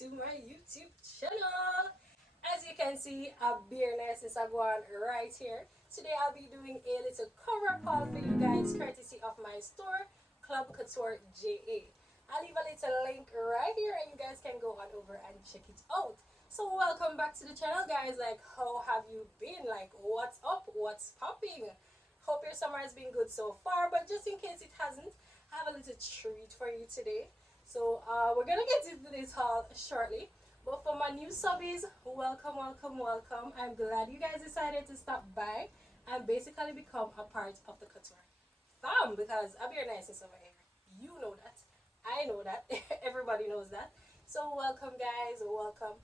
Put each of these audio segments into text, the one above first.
to my YouTube channel. As you can see, a bare nice is going right here. Today I'll be doing a little cover-up haul for you guys, courtesy of my store, Club Couture JA. I'll leave a little link right here and you guys can go on over and check it out. So welcome back to the channel, guys. Like, how have you been? Like, what's up? What's popping? Hope your summer has been good so far, but just in case it hasn't, I have a little treat for you today. So we're gonna get into this haul shortly. But for my new subbies, welcome, welcome, welcome. I'm glad you guys decided to stop by and basically become a part of the couture fam, because I'll be your nicest over here. You know that. I know that. Everybody knows that. So welcome, guys. Welcome.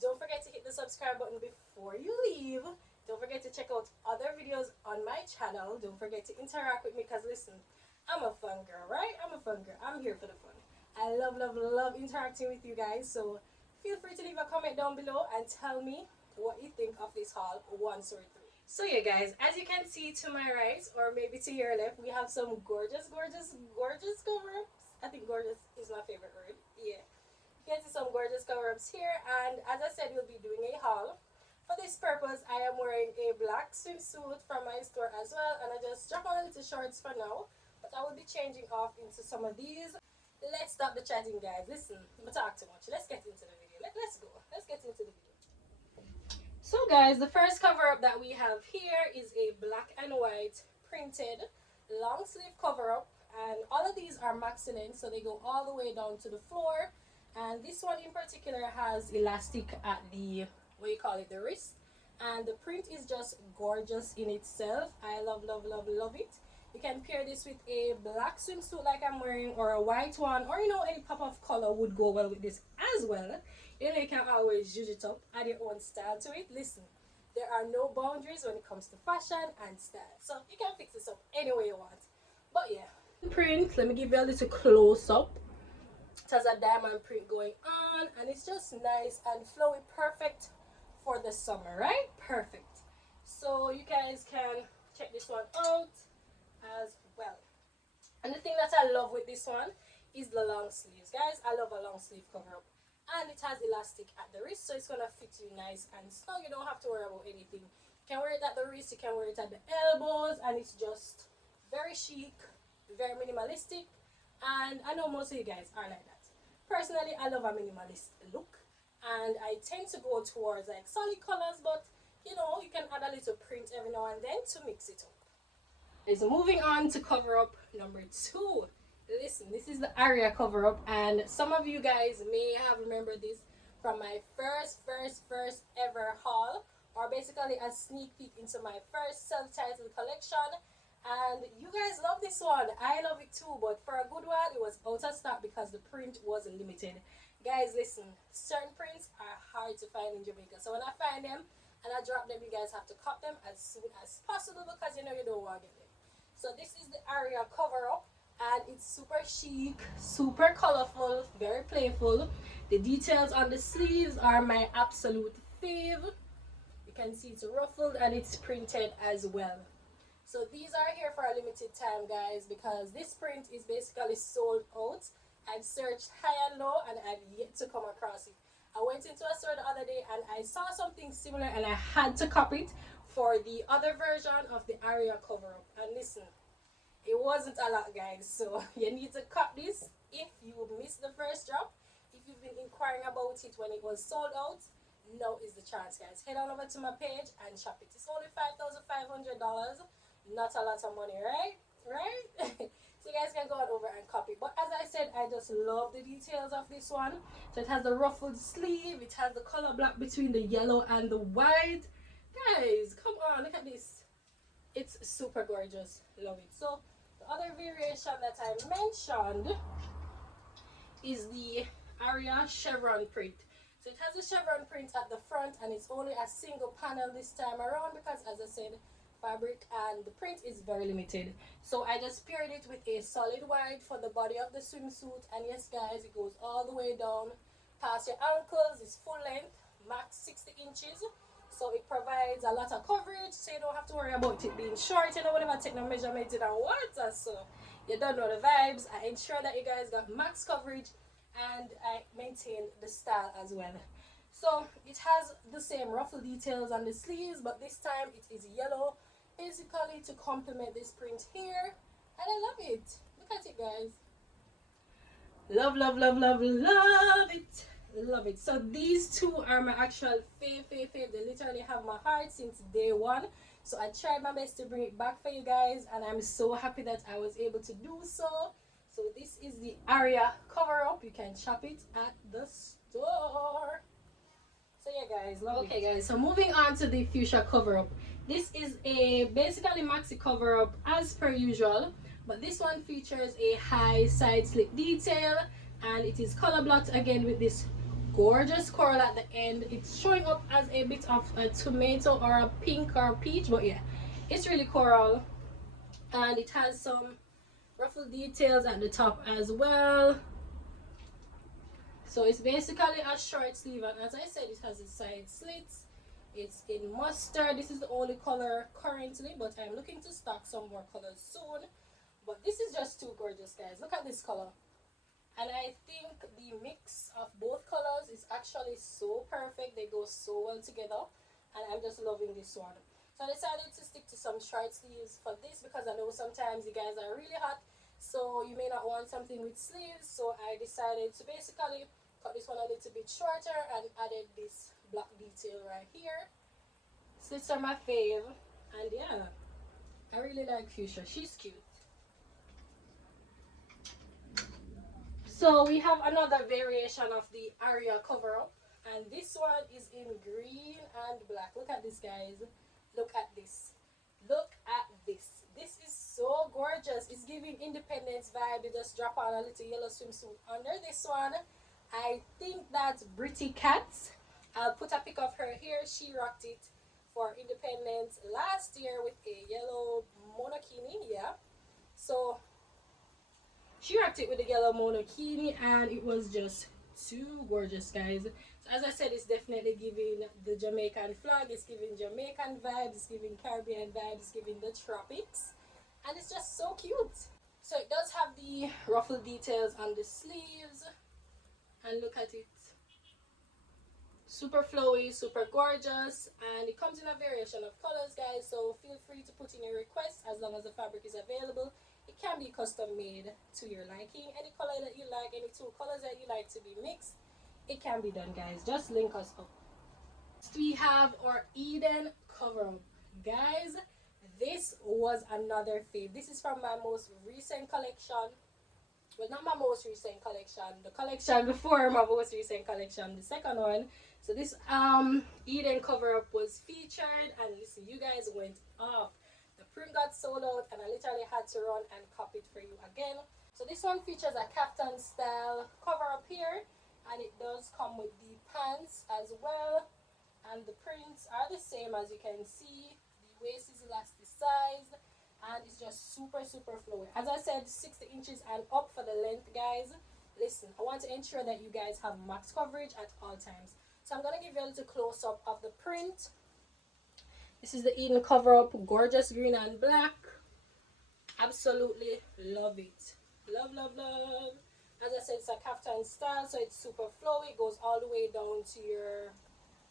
Don't forget to hit the subscribe button before you leave. Don't forget to check out other videos on my channel. Don't forget to interact with me, because listen, I'm a fun girl, right? I'm a fun girl. I'm here for the fun. I love, love, love interacting with you guys. So feel free to leave a comment down below and tell me what you think of this haul once or three. So yeah, guys, as you can see to my right, or maybe to your left, we have some gorgeous, gorgeous, gorgeous cover-ups. I think gorgeous is my favorite word. Yeah. You can see some gorgeous cover-ups here. And as I said, we'll be doing a haul. For this purpose, I am wearing a black swimsuit from my store as well. And I just drop on a little shorts for now. But I will be changing off into some of these. Let's stop the chatting, guys. Listen, I'm talk too much. Let's get into the video. Let's go. Let's get into the video. So, guys, the first cover up that we have here is a black and white printed long sleeve cover up, and all of these are maxi length, so they go all the way down to the floor. And this one in particular has elastic at the, what you call it, the wrist, and the print is just gorgeous in itself. I love, love, love, love it. You can pair this with a black swimsuit like I'm wearing, or a white one, or any pop of color would go well with this as well. You can always use it up, add your own style to it. Listen, there are no boundaries when it comes to fashion and style, so you can fix this up any way you want. But yeah, print, let me give you a little close up. It has a diamond print going on, and it's just nice and flowy, perfect for the summer, right? Perfect. So you guys can check this one out as well. And the thing that I love with this one is the long sleeves, guys. I love a long sleeve cover up, and it has elastic at the wrist, so it's gonna fit you nice and snug. You don't have to worry about anything. You can wear it at the wrist, you can wear it at the elbows, and it's just very chic, very minimalistic. And I know most of you guys are like that. Personally, I love a minimalist look, and I tend to go towards like solid colors, but you can add a little print every now and then to mix it up. Is moving on to cover up number 2. Listen, this is the Aria cover up, and some of you guys may have remembered this from my first ever haul, or basically a sneak peek into my first self-titled collection. And you guys love this one. I love it too, but for a good while it was out of stock because the print was limited. Guys, listen, certain prints are hard to find in Jamaica, so when I find them and I drop them, you guys have to cut them as soon as possible, because you don't want to get them. So this is the Aria cover up, and it's super chic, super colorful, very playful. The details on the sleeves are my absolute fave. You can see it's ruffled and it's printed as well. So these are here for a limited time, guys, because this print is basically sold out. I've searched high and low and I've yet to come across it. I went into a store the other day and I saw something similar, and I had to copy it for the other version of the Aria cover up. And listen, it wasn't a lot, guys, so you need to cut this if you missed the first drop. If you've been inquiring about it when it was sold out, now is the chance, guys. Head on over to my page and shop it. It's only $5,500, not a lot of money, right? So you guys can go on over and copy. But as I said, I just love the details of this one. So it has the ruffled sleeve, it has the color block between the yellow and the white. Guys, come on, look at this. It's super gorgeous. Love it. So the other variation that I mentioned is the Aria Chevron print. So it has a chevron print at the front, and it's only a single panel this time around because, as I said, fabric and the print is very limited. So I just paired it with a solid white for the body of the swimsuit, and yes, guys, it goes all the way down past your ankles. It's full length, max 60 inches. So it provides a lot of coverage, so you don't have to worry about it being short. Whenever I take no measurement in the water, so you don't know the vibes. I ensure that you guys got max coverage and I maintain the style as well. So it has the same ruffle details on the sleeves, but this time it is yellow, basically to complement this print here, and I love it. Look at it, guys. Love, love, love, love, love it. Love it. So these two are my actual fave. They literally have my heart since day one. So I tried my best to bring it back for you guys, and I'm so happy that I was able to do so. So this is the Aria Cover-Up. You can shop it at the store. So yeah, guys, love it. Okay, guys, so moving on to the Fuchsia Cover-Up. This is a basically maxi cover-up as per usual, but this one features a high side slit detail, and it is color blocked again with this gorgeous coral at the end. It's showing up as a bit of a tomato or a pink or a peach, but yeah, it's really coral, and it has some ruffle details at the top as well. So it's basically a short sleeve, and as I said, it has a side slits. It's in mustard. This is the only color currently, but I'm looking to stock some more colors soon. But this is just too gorgeous, guys. Look at this color. And I think the mix of both colors is actually so perfect. They go so well together, and I'm just loving this one. So I decided to stick to some short sleeves for this because I know sometimes you guys are really hot, so you may not want something with sleeves. So I decided to basically cut this one a little bit shorter and added this black detail right here. Slits are my fave, and yeah, I really like Fuchsia. She's cute. So we have another variation of the Aria Cover-Up, and this one is in green and black. Look at this, guys. Look at this. Look at this. This is so gorgeous. It's giving independence vibe. You just drop on a little yellow swimsuit under this one. I think that's Britty Cats. I'll put a pic of her here. She rocked it for Independence last year with a yellow monokini. Yeah, so she rocked it with the yellow monokini, and it was just too gorgeous, guys. So as I said, it's definitely giving the Jamaican flag. It's giving Jamaican vibes. It's giving Caribbean vibes. It's giving the tropics, and it's just so cute. So it does have the ruffle details on the sleeves, and look at it. Super flowy, super gorgeous, and it comes in a variation of colors, guys, so feel free to put in your request. As long as the fabric is available, it can be custom made to your liking. Any color that you like, any two colors that you like to be mixed, it can be done, guys. Just link us up. Next we have our Eden Cover-Up. Guys, this was another fave. This is from my most recent collection. Well, not my most recent collection, the collection before my most recent collection, the second one. So this Eden Cover-Up was featured, and listen, you guys went off. The print got sold out, and I literally had to run and copy it for you again. So this one features a caftan style cover-up here, and it does come with the pants as well, and the prints are the same. As you can see, the waist is elasticized, and it's just super flowy. As I said, 60 inches and up for the length, guys. Listen, I want to ensure that you guys have max coverage at all times. So I'm going to give you a little close-up of the print. This is the Eden Cover-Up, gorgeous green and black. Absolutely love it. Love, love, love. As I said, it's a caftan style, so it's super flowy. It goes all the way down to your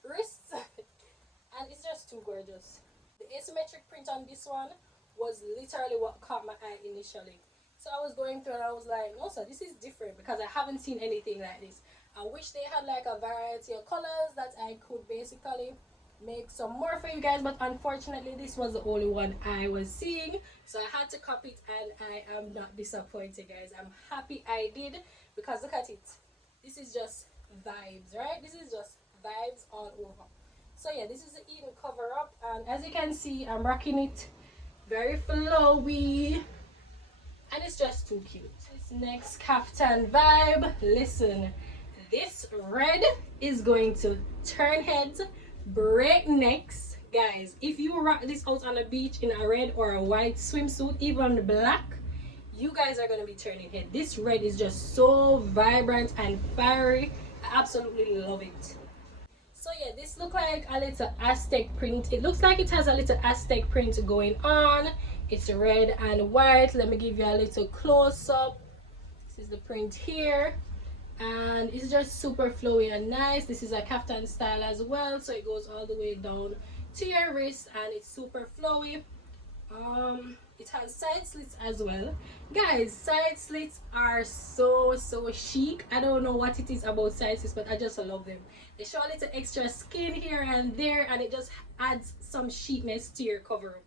wrists. And it's just too gorgeous. The asymmetric print on this one was literally what caught my eye initially. So I was going through and I was like, no sir, this is different because I haven't seen anything like this. I wish they had like a variety of colors that I could basically make some more for you guys, but unfortunately this was the only one I was seeing, so I had to copy it, and I am not disappointed, guys. I'm happy I did, because look at it. This is just vibes, right? This is just vibes all over. So yeah, this is the Eden Cover-Up, and as you can see, I'm rocking it very flowy, and it's just too cute. This next caftan vibe, listen, this red is going to turn heads, break necks, guys. If you rock this out on the beach in a red or a white swimsuit, even black, you guys are going to be turning head. This red is just so vibrant and fiery. I absolutely love it. So yeah, this looks like a little Aztec print. It looks like it has a little Aztec print going on. It's red and white. Let me give you a little close-up. This is the print here, and it's just super flowy and nice. This is a kaftan style as well, so it goes all the way down to your wrist and it's super flowy. It has side slits as well. Guys, side slits are so chic. I don't know what it is about side slits, but I just love them. They show a little extra skin here and there, and it just adds some chicness to your cover up.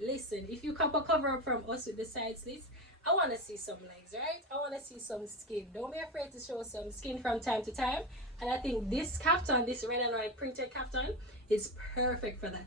Listen, if you cop a cover up from us with the side slits, I want to see some legs, right? I want to see some skin. Don't be afraid to show some skin from time to time. And I think this kaftan, this red and white printed kaftan, is perfect for that.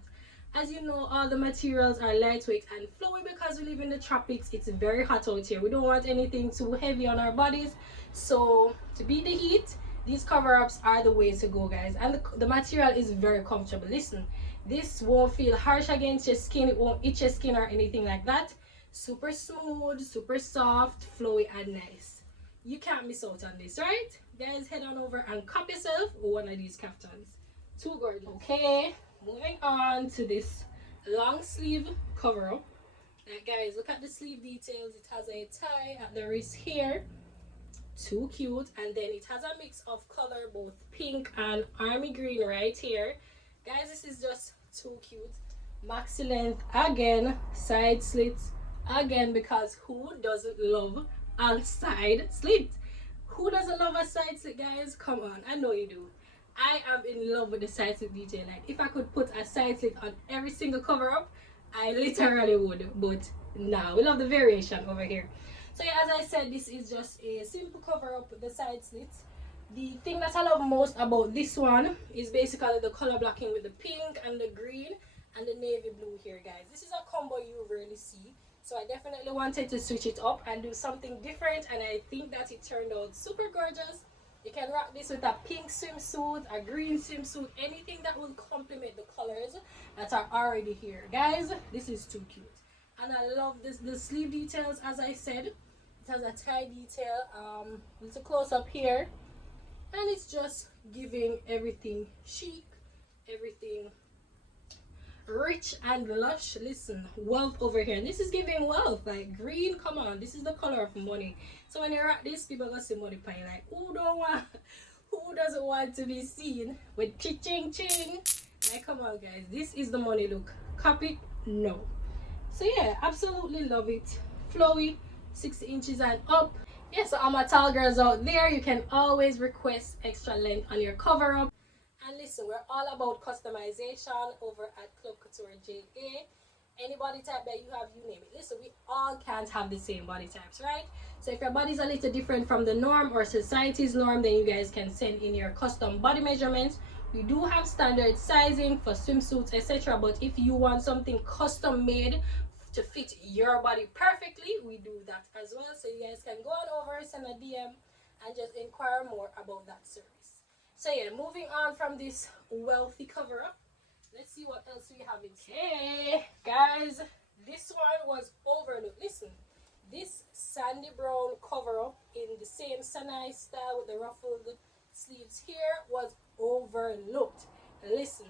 As you know, all the materials are lightweight and flowy because we live in the tropics. It's very hot out here. We don't want anything too heavy on our bodies. So to beat the heat, these cover-ups are the way to go, guys. And the material is very comfortable. Listen, this won't feel harsh against your skin. It won't itch your skin or anything like that. Super smooth, super soft, flowy and nice. You can't miss out on this, right? Guys, head on over and cop yourself one of these kaftans. Too gorgeous. Okay, moving on to this long sleeve cover up. Guys, look at the sleeve details. It has a tie at the wrist here. Too cute. And then it has a mix of color, both pink and army green right here. Guys, this is just too cute. Maxi length again, side slits again, because who doesn't love a side slit? Who doesn't love a side slit, guys? Come on, I know you do. I am in love with the side slit detail. Like, if I could put a side slit on every single cover up, I literally would. But now we love the variation over here. So yeah, as I said, this is just a simple cover up with the side slits. The thing that I love most about this one is basically the color blocking with the pink and the green and the navy blue here, guys. This is a combo you rarely see, so I definitely wanted to switch it up and do something different, and I think that it turned out super gorgeous. You can rock this with a pink swimsuit, a green swimsuit, anything that will complement the colors that are already here. Guys, this is too cute. And I love this, the sleeve details. As I said, it has a tie detail. It's a close up here, and it's just giving everything chic, everything rich and lush. Listen, wealth over here. And this is giving wealth. Like, green, come on, this is the color of money. So when you're at this, people are gonna see money pie. Like, who doesn't want to be seen with ching ching? Like, come on, guys, this is the money look. Copy? No. So yeah, absolutely love it. Flowy, 60 inches and up. Yeah, so all my tall girls out there, you can always request extra length on your cover up. And listen, we're all about customization over at Club Couture JA. Any body type that you have, you name it. Listen, we all can't have the same body types, right? So if your body's a little different from the norm or society's norm, then you guys can send in your custom body measurements. We do have standard sizing for swimsuits, etc. But if you want something custom made to fit your body perfectly, we do that as well. So you guys can go on over, send a DM, and just inquire more about that service. So yeah, moving on from this wealthy cover up, let's see what else we have in. Okay, guys, this one was overlooked. Listen, this sandy brown cover up in the same Sanai style with the ruffled sleeves here was overlooked. Listen,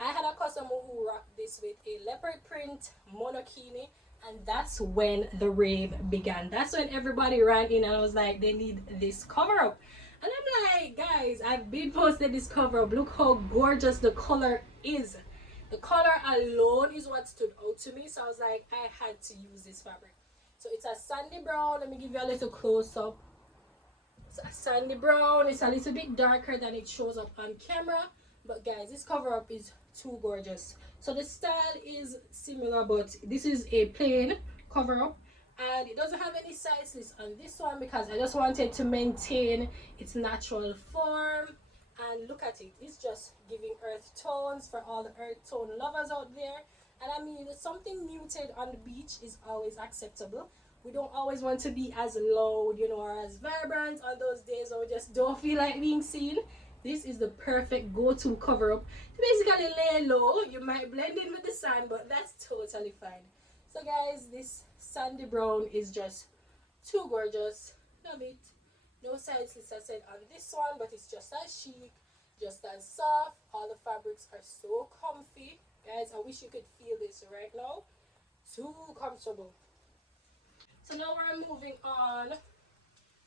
I had a customer who rocked this with a leopard print monokini, and that's when the rave began. That's when everybody ran in and I was like, they need this cover up. And I'm like, guys, I've been posted this cover up. Look how gorgeous the color is. The color alone is what stood out to me. So I was like, I had to use this fabric. So it's a sandy brown. Let me give you a little close up. It's a sandy brown. It's a little bit darker than it shows up on camera. But guys, this cover up is too gorgeous. So the style is similar, but this is a plain cover up. And it doesn't have any side slits on this one because I just wanted to maintain its natural form. And look at it, it's just giving earth tones for all the earth tone lovers out there. And I mean, something muted on the beach is always acceptable. We don't always want to be as loud, you know, or as vibrant on those days where we just don't feel like being seen. This is the perfect go-to cover up to basically lay low. You might blend in with the sun, but that's totally fine. So guys, this sandy brown is just too gorgeous. Love it. No side slits, I said, on this one, but it's just as chic, just as soft. All the fabrics are so comfy. Guys, I wish you could feel this right now. Too comfortable. So now we're moving on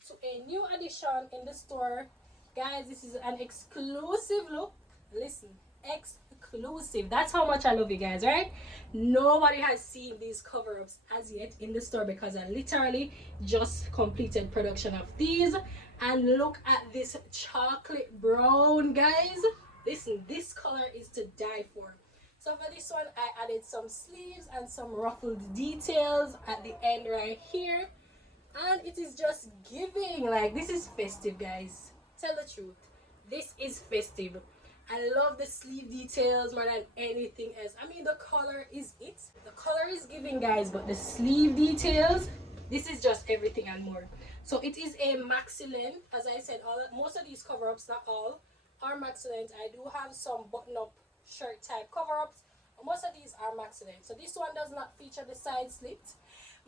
to a new addition in the store. Guys, this is an exclusive look. Listen, exclusive. That's how much I love you guys, right? Nobody has seen these cover-ups as yet in the store because I literally just completed production of these. And look at this chocolate brown, guys. Listen, this color is to die for. So for this one, I added some sleeves and some ruffled details at the end right here. And it is just giving, like, this is festive, guys. Tell the truth, this is festive. I love the sleeve details more than anything else. I mean, the color is it. The color is giving, guys, but the sleeve details, this is just everything and more. So it is a maxi length. As I said, most of these cover-ups, not all, are maxi length. I do have some button-up shirt type cover-ups. Most of these are maxi length. So this one does not feature the side slits.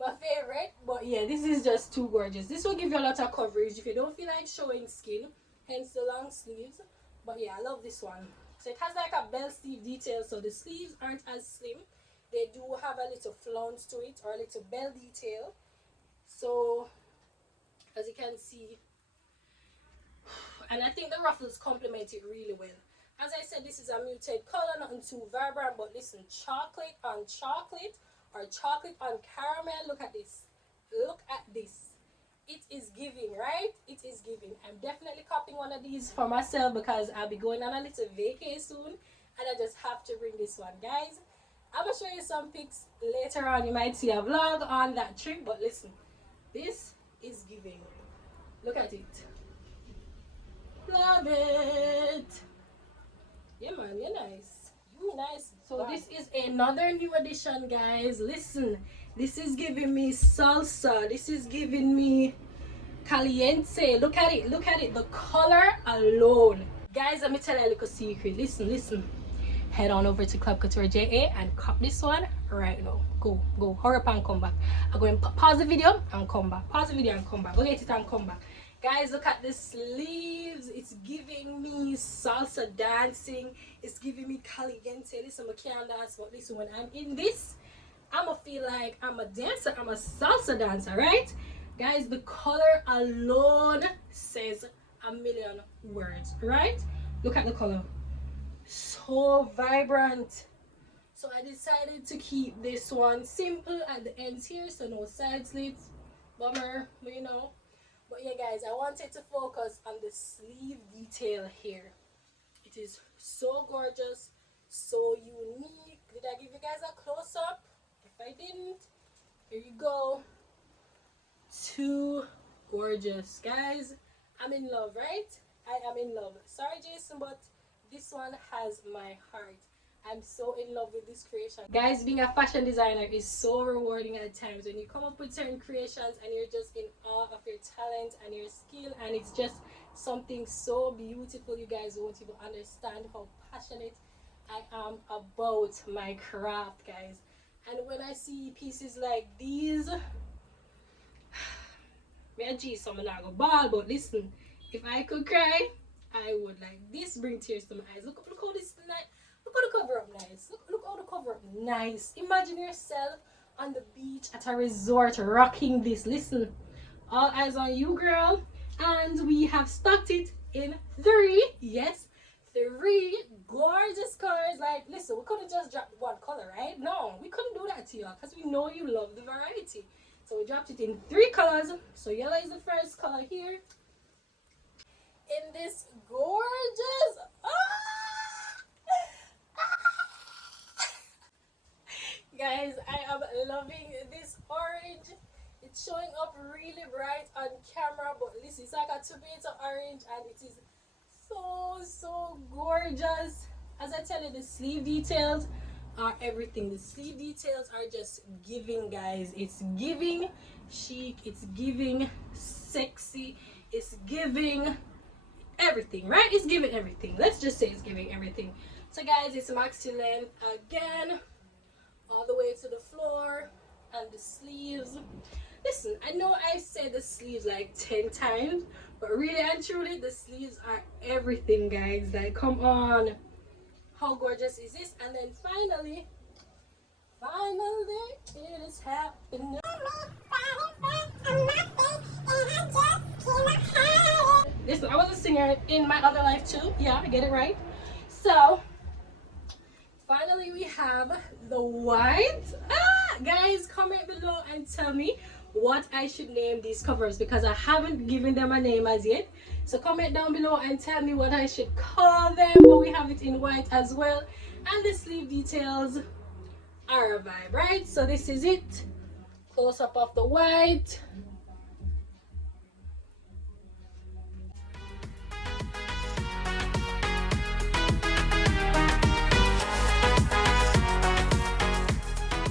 My favorite, but yeah, this is just too gorgeous. This will give you a lot of coverage if you don't feel like showing skin, hence the long sleeves. But yeah, I love this one. So it has like a bell sleeve detail, so the sleeves aren't as slim. They do have a little flounce to it, or a little bell detail. So as you can see, and I think the ruffles complement it really well. As I said, this is a muted color, nothing too vibrant, but listen, chocolate on chocolate or chocolate on caramel. Look at this. Look at this. It is giving, right? It is giving. I'm definitely copying one of these for myself because I'll be going on a little vacay soon, and I just have to bring this one, guys. I'm gonna show you some pics later on. You might see a vlog on that trip, but listen, this is giving. Look at it. Love it. Yeah, man, you're nice. You nice. So this is another new addition, guys. Listen, this is giving me salsa. This is giving me caliente. Look at it. Look at it. The color alone. Guys, let me tell you a little secret. Listen, listen. Head on over to Club Couture JA and cop this one right now. Go, go. Hurry up and come back. I'm going to pause the video and come back. Pause the video and come back. Go get it and come back. Guys, look at the sleeves. It's giving me salsa dancing. It's giving me caliente. Listen, I can't dance, but listen, when I'm in this, I'ma feel like I'm a dancer. I'm a salsa dancer, right? Guys, the color alone says a million words, right? Look at the color. So vibrant. So I decided to keep this one simple at the ends here, so no side slits. Bummer, but you know. But yeah, guys, I wanted to focus on the sleeve detail here. It is so gorgeous, so unique. Did I give you guys a close-up? If I didn't, here you go. Too gorgeous, guys. I'm in love, right? I am in love. Sorry, Jason, but this one has my heart. I'm so in love with this creation. Guys, being a fashion designer is so rewarding at times when you come up with certain creations and you're just in awe of your talent and your skill, and it's just something so beautiful. You guys won't even understand how passionate I am about my craft, guys. And when I see pieces like these, me and G, some not go ball, but listen, if I could cry, I would. Like, this bring tears to my eyes. Look how this nice. Look how the cover up nice. Look how the cover up nice. Imagine yourself on the beach at a resort rocking this. Listen, all eyes on you, girl. And we have stocked it in 3. Yes, 3 gorgeous colors. Like, listen, we couldn't just drop one color, right? No, we couldn't do that to y'all because we know you love the variety. So we dropped it in 3 colors. So yellow is the first color here. In this gorgeous, guys, I am loving this orange. It's showing up really bright on camera, but listen, it's like a tomato orange, and it is so gorgeous. As I tell you, the sleeve details are everything. The sleeve details are just giving, guys. It's giving chic, it's giving sexy, it's giving everything, right? It's giving everything. Let's just say it's giving everything. So guys, it's maxi length again, all the way to the floor, and the sleeves. Listen, I know I've said the sleeves like 10 times, but really and truly, the sleeves are everything, guys. Like, come on, how gorgeous is this? And then finally it is happening. Listen, I was a singer in my other life too. Yeah, I get it right. So finally we have the white. Guys, comment below and tell me what I should name these covers, because I haven't given them a name as yet. So comment down below and tell me what I should call them. But we have it in white as well, and the sleeve details are a vibe, right? So this is it, close up of the white.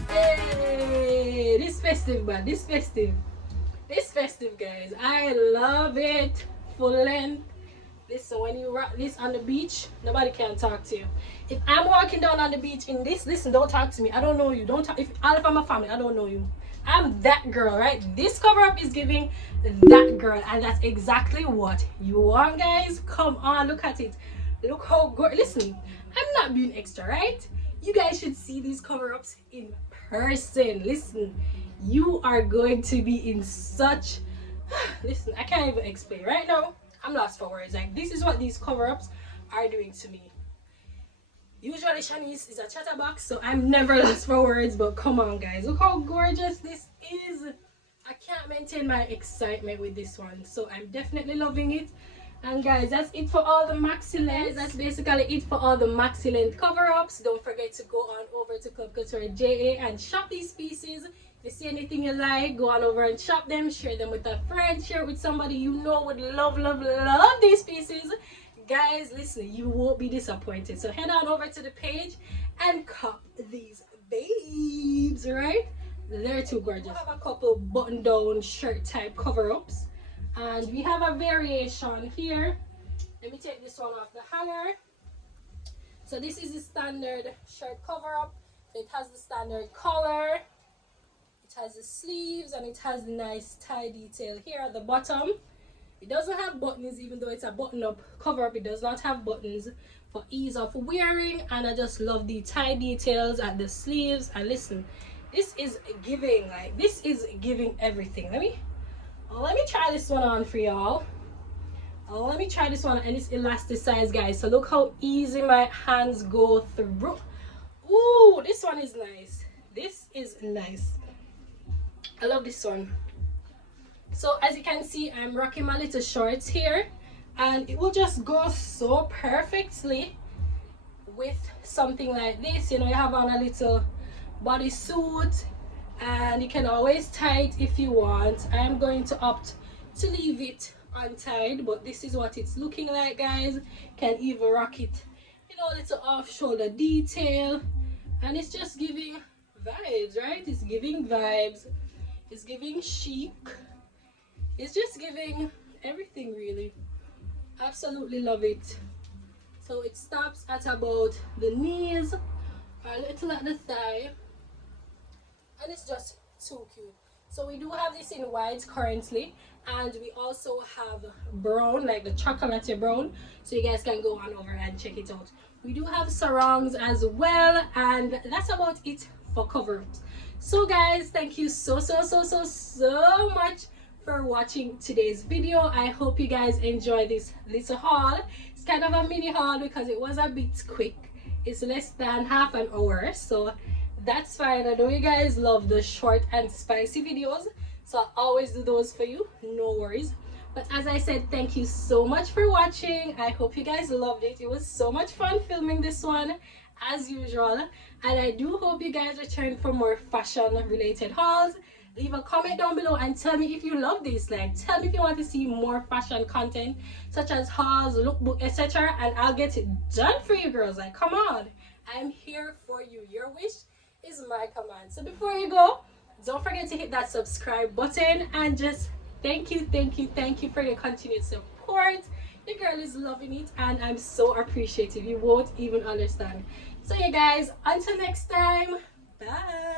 Hey, this festive, man. This festive, guys. I love it. Full length. Listen, when you rock this on the beach, nobody can talk to you. If I'm walking down on the beach in this, listen, don't talk to me. I don't know you. Don't talk. If I'm a family, I don't know you. I'm that girl, right? This cover up is giving that girl, and that's exactly what you want, guys. Come on, look at it. Look how good. Listen, I'm not being extra, right? You guys should see these cover-ups in person. Listen, you are going to be in such listen, I can't even explain right now. I'm lost for words. Like, this is what these cover-ups are doing to me. Usually Shanice is a chatterbox, so I'm never lost for words. But come on, guys, look how gorgeous this is. I can't maintain my excitement with this one, so I'm definitely loving it. And guys, that's it for all the maxi length. That's basically it for all the maxi length cover-ups. Don't forget to go on over to Club Couture JA and shop these pieces. If you see anything you like, go on over and shop them. Share them with a friend. Share it with somebody you know would love these pieces. Guys, listen, you won't be disappointed. So head on over to the page and cop these babes, right? They're too gorgeous. We have a couple button-down shirt type cover-ups. And we have a variation here. Let me take this one off the hanger. So this is the standard shirt cover-up. It has the standard collar. It has the sleeves, and it has the nice tie detail here at the bottom. It doesn't have buttons, even though it's a button-up cover-up. It does not have buttons for ease of wearing. And I just love the tie details at the sleeves. And listen, this is giving, like, this is giving everything. Let me try this one on for y'all. Let me try this one, and it's elasticized, guys. So look how easy my hands go through. Ooh, this one is nice. This is nice. I love this one. So as you can see, I'm rocking my little shorts here, and it will just go so perfectly with something like this. You know, you have on a little bodysuit, and you can always tie it if you want. I'm going to opt to leave it untied, but this is what it's looking like, guys. Can even rock it, you know, little off shoulder detail, and it's just giving vibes, right? It's giving vibes. It's giving chic. It's just giving everything, really. Absolutely love it. So it stops at about the knees, a little at the thigh, and it's just too cute. So we do have this in white currently, and we also have brown, like the chocolate brown, so you guys can go on over and check it out. We do have sarongs as well, and that's about it for cover-ups. So guys, thank you so much for watching today's video. I hope you guys enjoy this little haul. It's kind of a mini haul because it was a bit quick. It's less than half an hour, so that's fine. I know you guys love the short and spicy videos, so I'll always do those for you, no worries. But as I said, thank you so much for watching. I hope you guys loved it. It was so much fun filming this one as usual, and I do hope you guys return for more fashion related hauls. Leave a comment down below and tell me if you love this. Like, tell me if you want to see more fashion content such as hauls, lookbook, etc., and I'll get it done for you girls. Like, come on, I'm here for you. Your wish is my command. So before you go, don't forget to hit that subscribe button, and just thank you for your continued support. Your girl is loving it, and I'm so appreciative. You won't even understand. So yeah guys, until next time, bye.